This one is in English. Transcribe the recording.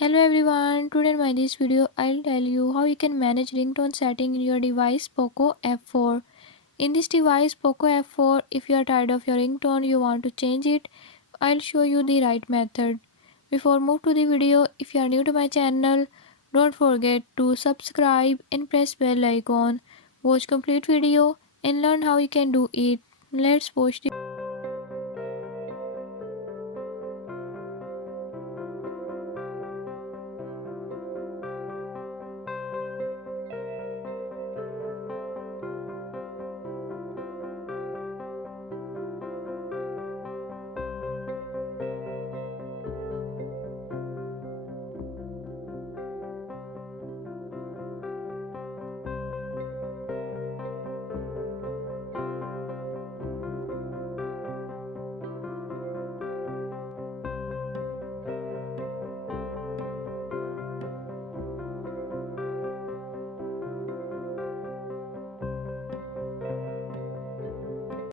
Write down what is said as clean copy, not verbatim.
Hello everyone, today in my this video I'll tell you how you can manage ringtone setting in your device POCO F4. In this device POCO F4, if you are tired of your ringtone you want to change it, I'll show you the right method. Before move to the video, if you are new to my channel, don't forget to subscribe and press bell icon. Watch complete video and learn how you can do it. Let's watch the